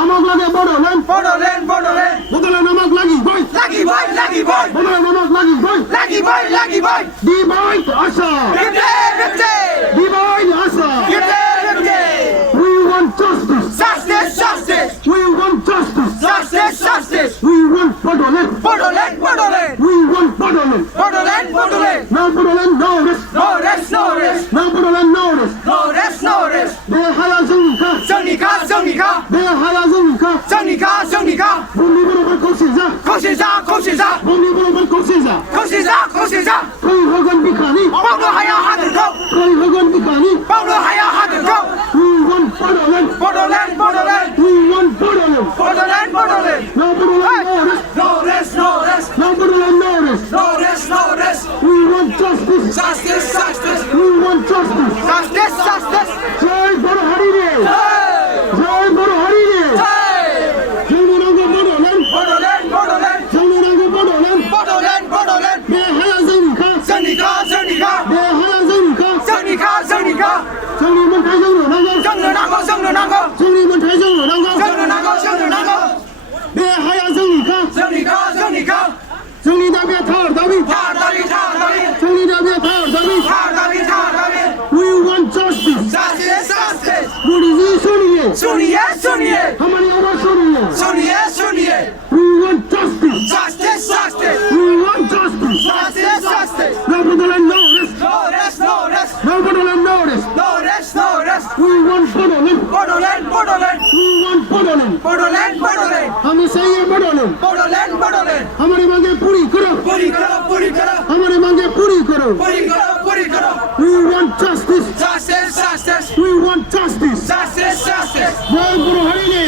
আমাক লাগে বড়োল্যান্ড বড়োল্যান্ড বড়োল্যান্ড বড়োল্যান্ড আমাক লাগি বই লাগি ভাই লাগি ভাই বড়োল্যান্ড আমাক লাগি বই লাগি ভাই লাগি ভাই ডিভাইড আশা গিফটে গিফটে ডিভাইড আশা গিফটে গিফটে we want justice justice justice we want justice justice justice we want Bodoland Bodoland Bodoland we want Bodoland Bodoland Bodoland no Bodoland no rest no rest no rest no Bodoland no rest no rest no rest বেহায়া জঙ্গিকা 정리가 정리가 বেহায়া জঙ্গিকা 정리가 정리가 বন্দি বরাবর কোশিজা 거시자 거시자 বন্দি বরাবর কোশিজা 거시자 거시자 কই হগন বিখানি pau로하야 하는 거 কই হগন বিখানি pau로하야 하는 거 we want Bodoland Bodoland Bodoland we want Bodoland Bodoland Bodoland no Bodoland no rest no rest no rest no Bodoland no rest no rest no rest we want justice justice justice we want justice justice justice জয় বড় হরিরে জয় বড় হরিরে জনরঙ্গ বড়োল্যান্ড বড়োল্যান্ড বড়োল্যান্ড জনরঙ্গ বড়োল্যান্ড বড়োল্যান্ড বড়োল্যান্ড বেহায়া জঙ্গিকা 정리가 정리가 বেহায়া জঙ্গিকা 정리가 정리가 정리 못해 정리나가 정론하고 정론하고 정리 못해 정리나가 정론하고 정론하고 বেহায়া জঙ্গিকা 정리가 정리가 정리 দাবি থার দাবি 다다리 다다리 정리 দাবি থার দাবি 다다리 다다리 we want justice justice justice मुझे सुनिए सुनिए सुनिए हमारी आवाज सुनिए सुनिए सुनिए we want justice justice justice we want justice justice justice no Bodoland no rest no rest no rest no Bodoland no rest no rest no rest we want Bodoland Bodoland Bodoland we want Bodoland Bodoland Bodoland हमें चाहिए Bodoland Bodoland Bodoland हमारी मांगे पूरी करो पूरी करो पूरी करो हमारी मांगे पूरी करो पूरी करो पूरी करो we want justice justice justice we want justice justice justice जय गुरु हरि ने